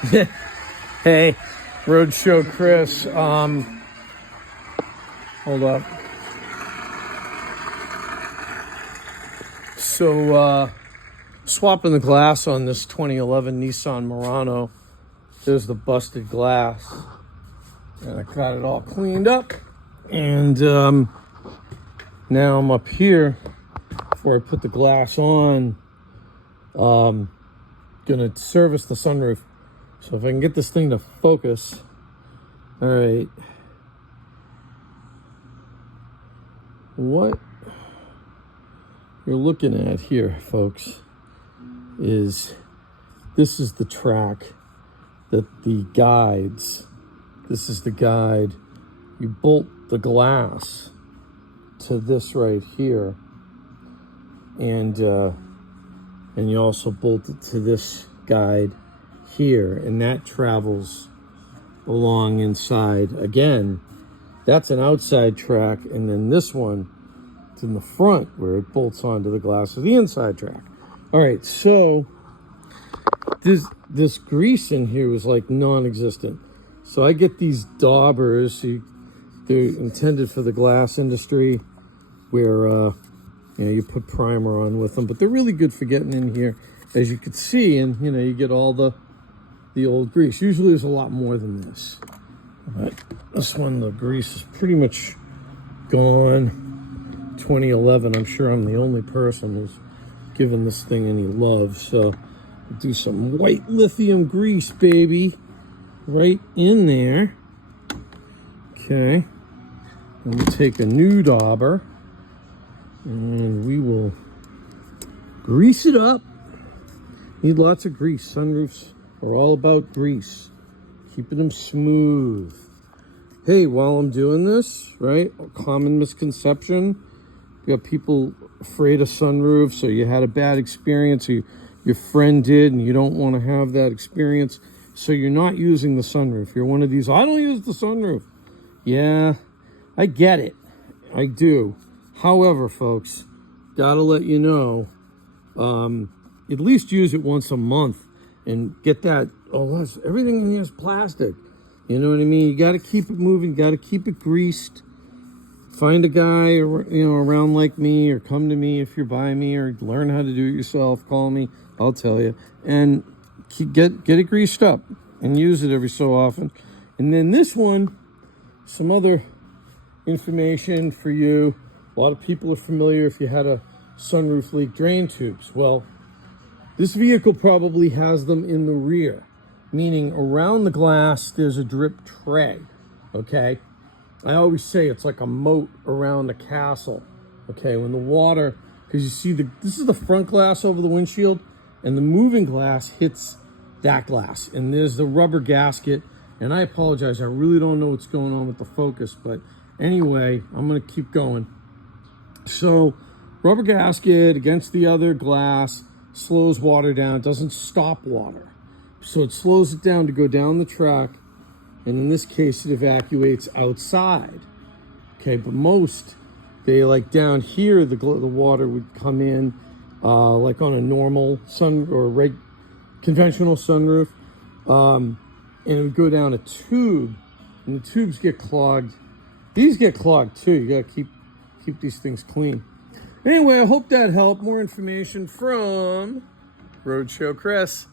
Hey, Roadshow Chris. Hold up. So, swapping the glass on this 2011 Nissan Murano. There's the busted glass. And I got it all cleaned up. And now I'm up here before I put the glass on. Gonna service the sunroof. So if I can get this thing to focus. All right. What you're looking at here, folks, is this is the track that the guides. This is the guide. You bolt the glass to this right here, and you also bolt it to this guide here, and that travels along inside. Again, that's an outside track, and then this one, it's in the front where it bolts onto the glass of the inside track. All right, so this grease in here was like non-existent. So I get these daubers. They're intended for the glass industry, where you put primer on with them, but they're really good for getting in here, as you can see, and you get all the old grease. Usually there's a lot more than this, but this one, the grease is pretty much gone. 2011, I'm sure I'm the only person who's given this thing any love, so I'll do some white lithium grease, baby, right in there. Okay, and we'll take a new dauber and we will grease it up. Need lots of grease. Sunroofs are all about grease, keeping them smooth. Hey, while I'm doing this, right, a common misconception, you got people afraid of sunroofs, so you had a bad experience, or your friend did, and you don't want to have that experience, so you're not using the sunroof. You're one of these, I don't use the sunroof. Yeah, I get it. I do. However, folks, gotta let you know, at least use it once a month and get that, everything in here is plastic. You know what I mean? You gotta keep it moving, gotta keep it greased. Find a guy, around like me, or come to me if you're by me, or learn how to do it yourself. Call me, I'll tell you. And get it greased up and use it every so often. And then this one, some other information for you. A lot of people are familiar if you had a sunroof leak, drain tubes. Well, this vehicle probably has them in the rear, meaning around the glass there's a drip tray, okay? I always say it's like a moat around a castle, okay? When the water, because you see this is the front glass over the windshield, and the moving glass hits that glass, and there's the rubber gasket. And I apologize, I really don't know what's going on with the focus, but anyway, I'm gonna keep going. So, rubber gasket against the other glass slows water down. It doesn't stop water. So it slows it down to go down the track, and in this case, it evacuates outside. Okay, but most, they like down here, the water would come in like on a normal conventional sunroof, and it would go down a tube, and the tubes get clogged. These get clogged too. You gotta keep these things clean. Anyway, I hope that helped. More information from Roadshow Chris.